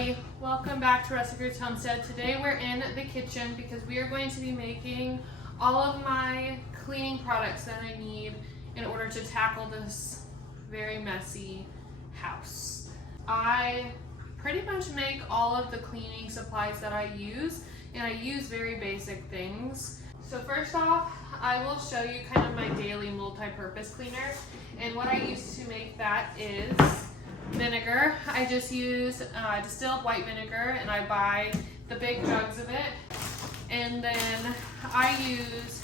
everybody, welcome back to Rustic Roots Homestead. Today we're in the kitchen because we are going to be making all of my cleaning products that I need in order to tackle this very messy house. I pretty much make all of the cleaning supplies that I use, and I use very basic things. So first off, I will show you kind of my daily multi-purpose cleaner, and what I use to make that is vinegar. I just use distilled white vinegar, and I buy the big jugs of it. And then I use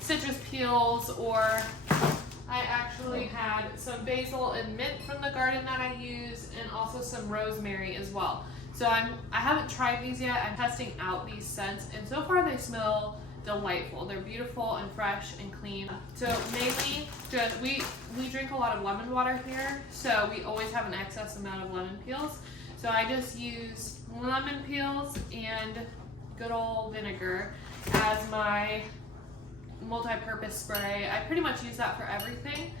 citrus peels, or I actually had some basil and mint from the garden that I use, and also some rosemary as well. So I haven't tried these yet. I'm testing out these scents, and so far they smell delightful. They're beautiful and fresh and clean. So mainly, we drink a lot of lemon water here, so we always have an excess amount of lemon peels. So I just use lemon peels and good old vinegar as my multi-purpose spray. I pretty much use that for everything,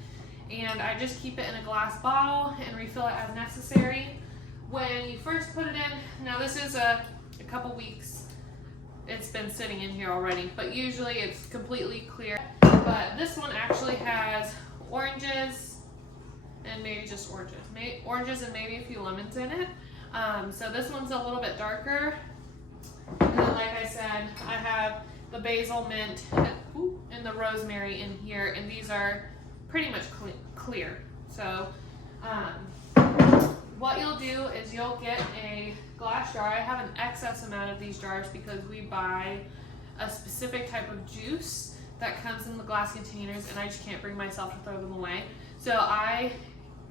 and I just keep it in a glass bottle and refill it as necessary. When you first put it in, now this is a couple weeks, it's been sitting in here already, but usually it's completely clear. But this one actually has oranges and maybe just oranges and maybe a few lemons in it. So this one's a little bit darker. And then, like I said, I have the basil, mint, and the rosemary in here, and these are pretty much clear. So what you'll do is you'll get a glass jar. I have an excess amount of these jars because we buy a specific type of juice that comes in the glass containers, and I just can't bring myself to throw them away. So I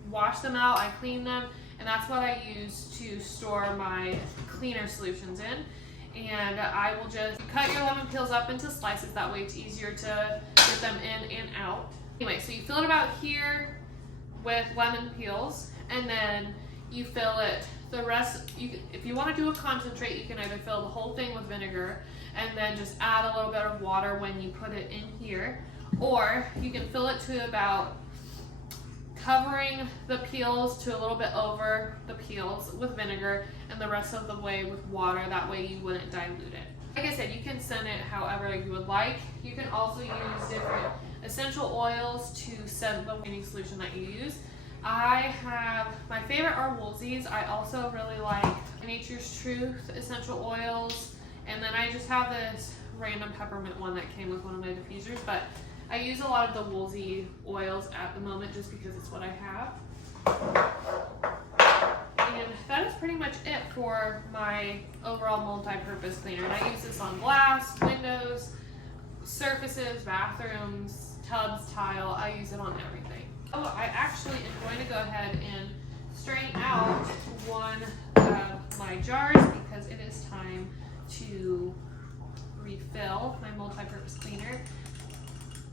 wash them out, I clean them, and that's what I use to store my cleaner solutions in. And I will just cut your lemon peels up into slices, that way it's easier to get them in and out. Anyway, so you fill it about here with lemon peels, and then you fill it, the rest, if you want to do a concentrate, you can either fill the whole thing with vinegar and then just add a little bit of water when you put it in here, or you can fill it to about covering the peels to a little bit over the peels with vinegar, and the rest of the way with water. That way you wouldn't dilute it. Like I said, you can scent it however you would like. You can also use different essential oils to scent the cleaning solution that you use. I have, my favorite are Woolsey's. I also really like Nature's Truth essential oils, and then I just have this random peppermint one that came with one of my diffusers, but I use a lot of the Woolsey oils at the moment just because it's what I have. And that is pretty much it for my overall multi-purpose cleaner. And I use this on glass, windows, surfaces, bathrooms, tubs, tile. I use it on everything. Oh, I actually am going to go ahead and strain out one of my jars because it is time to refill my multi-purpose cleaner.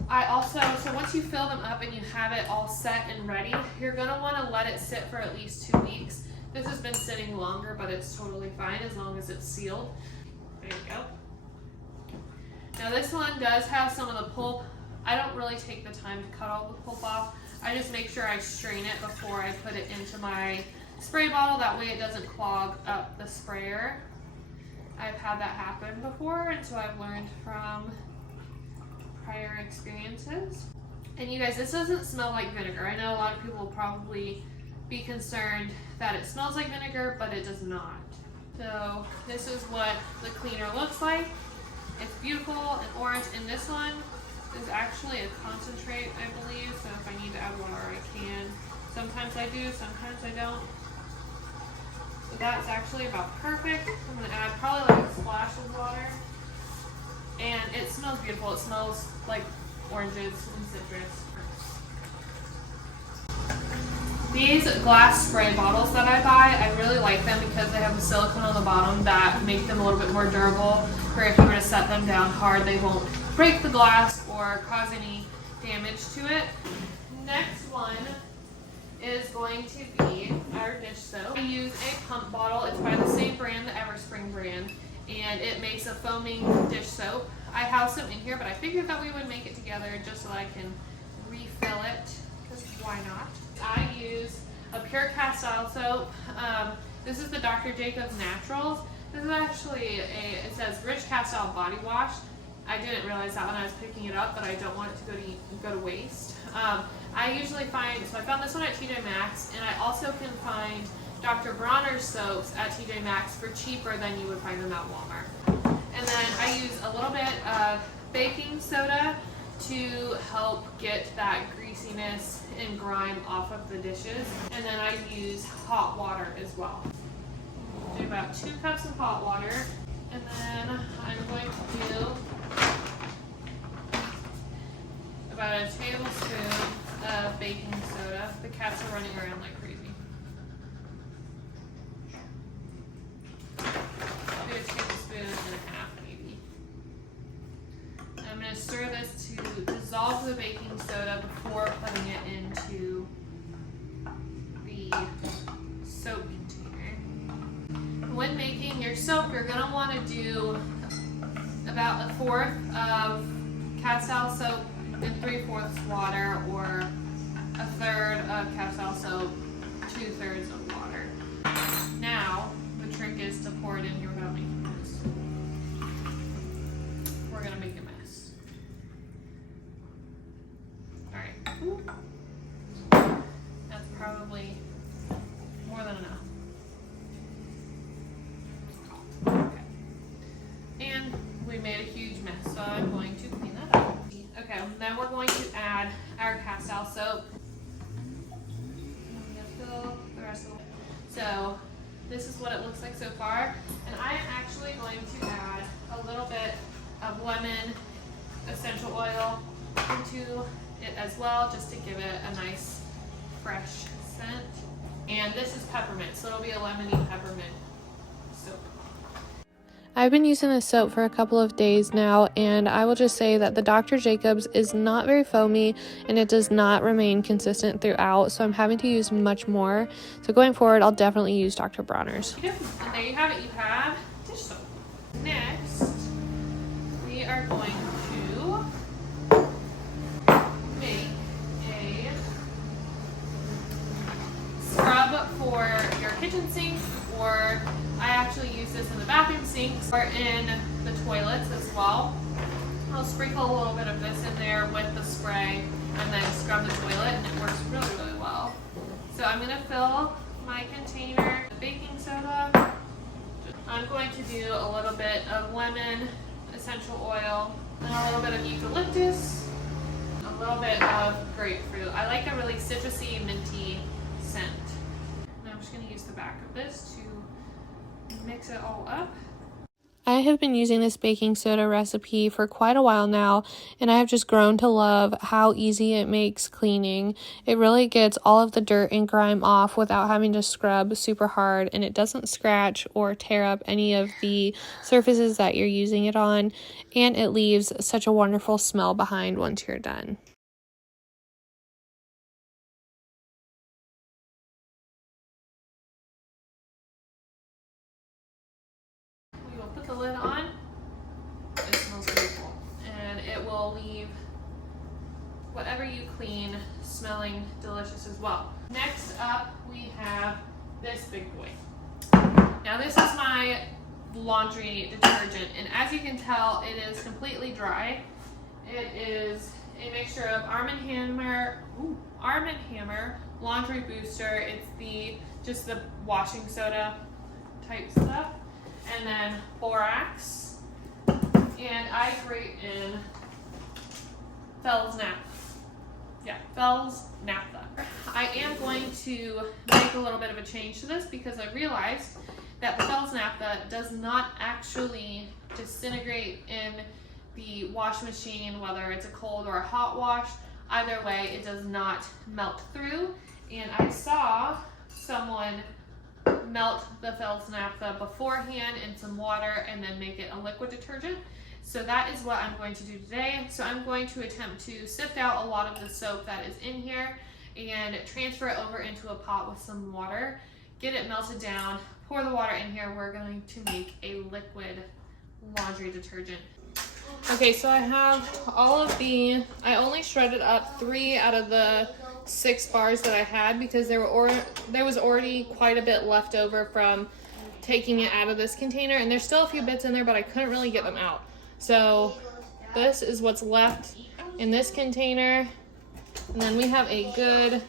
So once you fill them up and you have it all set and ready, you're going to want to let it sit for at least 2 weeks. This has been sitting longer, but it's totally fine as long as it's sealed. There you go. Now this one does have some of the pulp. I don't really take the time to cut all the pulp off. I just make sure I strain it before I put it into my spray bottle. That way it doesn't clog up the sprayer. I've had that happen before, and so I've learned from prior experiences. And you guys, this doesn't smell like vinegar. I know a lot of people will probably be concerned that it smells like vinegar, but it does not. So this is what the cleaner looks like. It's beautiful and orange, and this one is actually a concentrate, I believe, so if I need to add water, I can. Sometimes I do, sometimes I don't. So that's actually about perfect. I'm going to add probably like a splash of water. And it smells beautiful. It smells like oranges and citrus. These glass spray bottles that I buy, I really like them because they have the silicone on the bottom that make them a little bit more durable, where if you were to set them down hard, they won't break the glass or cause any damage to it. Next one is going to be our dish soap. I use a pump bottle. It's by the same brand, the Everspring brand, and it makes a foaming dish soap. I have some in here, but I figured that we would make it together just so that I can refill it, because why not? I use a pure cast iron soap. This is the Dr. Jacobs Naturals. This is actually it says Rich Cast Oil Body Wash. I didn't realize that when I was picking it up, but I don't want it to go to waste. I usually find, so I found this one at TJ Maxx, and I also can find Dr. Bronner's soaps at TJ Maxx for cheaper than you would find them at Walmart. And then I use a little bit of baking soda to help get that greasiness and grime off of the dishes. And then I use hot water as well. Do about 2 cups of hot water. And then I'm going to do about a tablespoon of baking soda. The cats are running around like crazy. I'll do a tablespoon and a half maybe. I'm going to stir this to dissolve the baking soda before putting it into the soap container. When making your soap, you're going to want to do about 1/4 of cast towel soap and 3/4 water, or 1/3 of cast towel soap, 2/3 of water. Now, the trick is to pour it in here without making a mess. We're going to make a mess. Alright. That's probably more than enough. Okay. And we made a huge mess, so I'm going to clean that up. Okay, then we're going to add our cast towel soap. I'm going to fill the rest of the way. So this is what it looks like so far. And I am actually going to add a little bit of lemon essential oil into it as well, just to give it a nice fresh scent. And this is peppermint, so it'll be a lemony peppermint soap. I've been using this soap for a couple of days now, and I will just say that the Dr. Jacobs is not very foamy and it does not remain consistent throughout, so I'm having to use much more. So going forward, I'll definitely use Dr. Bronner's. And there you have it. You have dish soap. Next, we are going to make a scrub for your kitchen sink, or I actually use this in the bathroom sinks or in the toilets as well. I'll sprinkle a little bit of this in there with the spray and then scrub the toilet, and it works really, really well. So I'm going to fill my container with baking soda. I'm going to do a little bit of lemon essential oil and a little bit of eucalyptus, a little bit of grapefruit. I like a really citrusy, minty scent. And I'm just going to use the back of this to mix it all up. I have been using this baking soda recipe for quite a while now, and I have just grown to love how easy it makes cleaning. It really gets all of the dirt and grime off without having to scrub super hard, and it doesn't scratch or tear up any of the surfaces that you're using it on, and it leaves such a wonderful smell behind once you're done. Put the lid on. It smells beautiful, and it will leave whatever you clean smelling delicious as well. Next up, we have this big boy. Now this is my laundry detergent, and as you can tell, it is completely dry. It is a mixture of Arm & Hammer Laundry Booster. It's just the washing soda type stuff. And then borax, and I grate in Fell's naphtha. I am going to make a little bit of a change to this because I realized that the Fell's naphtha does not actually disintegrate in the wash machine, whether it's a cold or a hot wash. Either way, it does not melt through, and I saw someone melt the Fell's naphtha beforehand in some water and then make it a liquid detergent. So that is what I'm going to do today. So I'm going to attempt to sift out a lot of the soap that is in here and transfer it over into a pot with some water, get it melted down, pour the water in here. We're going to make a liquid laundry detergent. Okay, so I have all of I only shredded up 3 out of the 6 bars that I had because there was already quite a bit left over from taking it out of this container, and there's still a few bits in there, but I couldn't really get them out. So this is what's left in this container, and then we have a good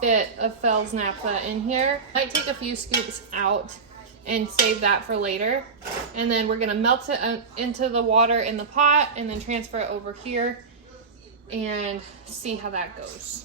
bit of Feld's naphtha in here. Might take a few scoops out and save that for later, and then we're gonna melt it into the water in the pot and then transfer it over here and see how that goes.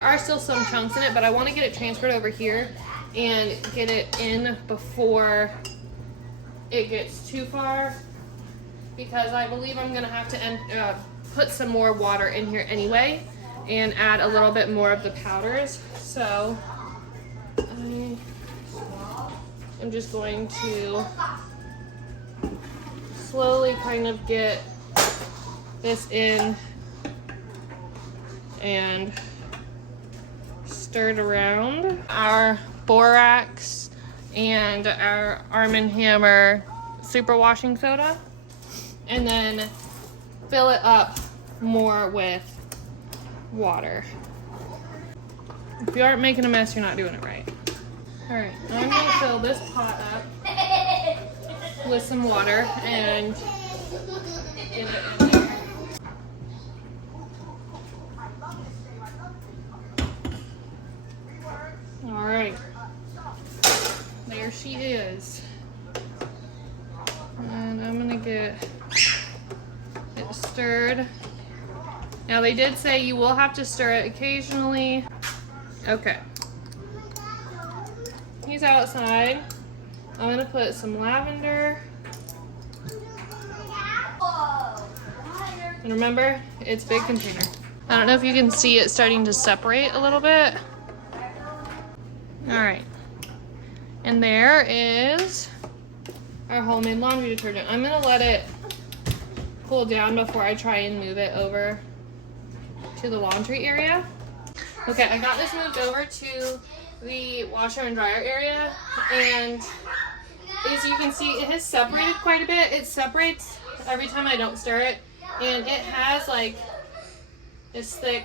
There are still some chunks in it, but I want to get it transferred over here and get it in before it gets too far, because I believe I'm going to have to put some more water in here anyway and add a little bit more of the powders. So I'm just going to slowly kind of get this in and stirred around our borax and our Arm & Hammer super washing soda, and then fill it up more with water. If you aren't making a mess, you're not doing it right. All right, I'm gonna fill this pot up with some water and get it in there. All right, there she is. And I'm gonna get it stirred. Now they did say you will have to stir it occasionally. Okay. He's outside. I'm gonna put some lavender. And remember, it's a big container. I don't know if you can see it starting to separate a little bit. All right, and there is our homemade laundry detergent. I'm gonna let it cool down before I try and move it over to the laundry area. Okay, I got this moved over to the washer and dryer area, and as you can see, it has separated quite a bit. It separates every time I don't stir it, and it has like this thick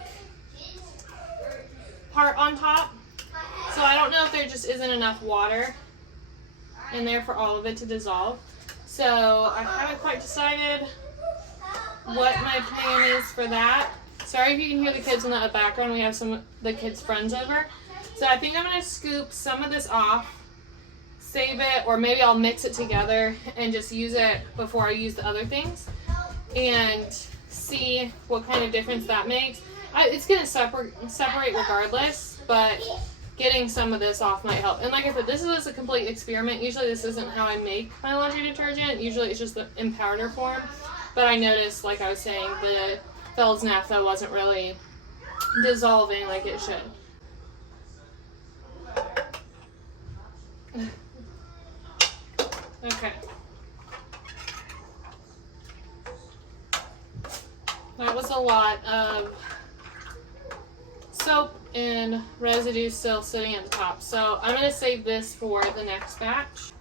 part on top. So I don't know if there just isn't enough water in there for all of it to dissolve. So I haven't quite decided what my plan is for that. Sorry if you can hear the kids in the background. We have some of the kids' friends over. So I think I'm going to scoop some of this off, save it, or maybe I'll mix it together and just use it before I use the other things and see what kind of difference that makes. It's going to separate regardless, but getting some of this off might help. And like I said, this is a complete experiment. Usually this isn't how I make my laundry detergent. Usually it's just in powder form. But I noticed, like I was saying, the Feld's naphtha wasn't really dissolving like it should. Okay. That was a lot of soap and residue still sitting at the top. So I'm going to save this for the next batch.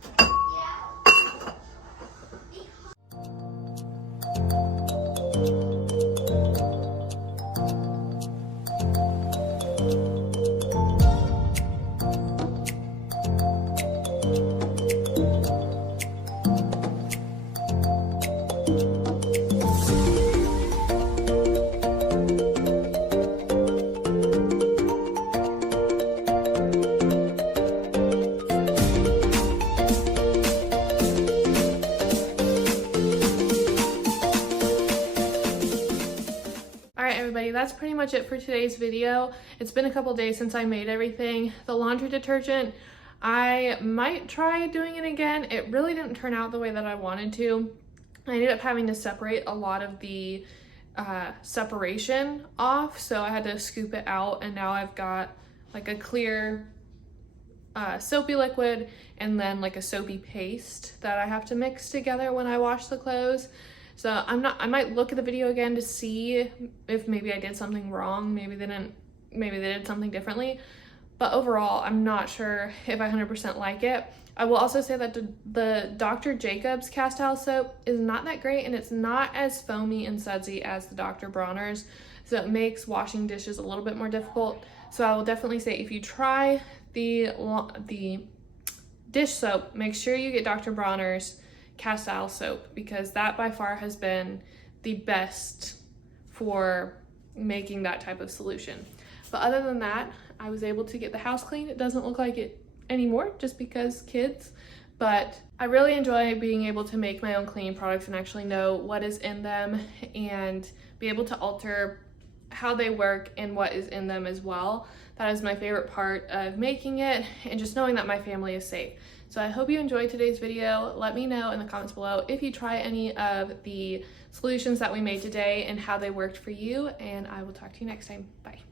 That's pretty much it for today's video. It's been a couple days since I made everything. The laundry detergent, I might try doing it again. It really didn't turn out the way that I wanted to. I ended up having to separate a lot of the separation off, so I had to scoop it out, and now I've got like a clear soapy liquid and then like a soapy paste that I have to mix together when I wash the clothes. So I might look at the video again to see if maybe I did something wrong. Maybe they did something differently. But overall, I'm not sure if I 100% like it. I will also say that the Dr. Jacobs cast towel soap is not that great, and it's not as foamy and sudsy as the Dr. Bronner's. So it makes washing dishes a little bit more difficult. So I will definitely say if you try the dish soap, make sure you get Dr. Bronner's cast towel soap, because that by far has been the best for making that type of solution. But other than that, I was able to get the house clean. It doesn't look like it anymore just because kids, but I really enjoy being able to make my own cleaning products and actually know what is in them and be able to alter how they work and what is in them as well. That is my favorite part of making it, and just knowing that my family is safe. So I hope you enjoyed today's video. Let me know in the comments below if you try any of the solutions that we made today and how they worked for you, and I will talk to you next time. Bye.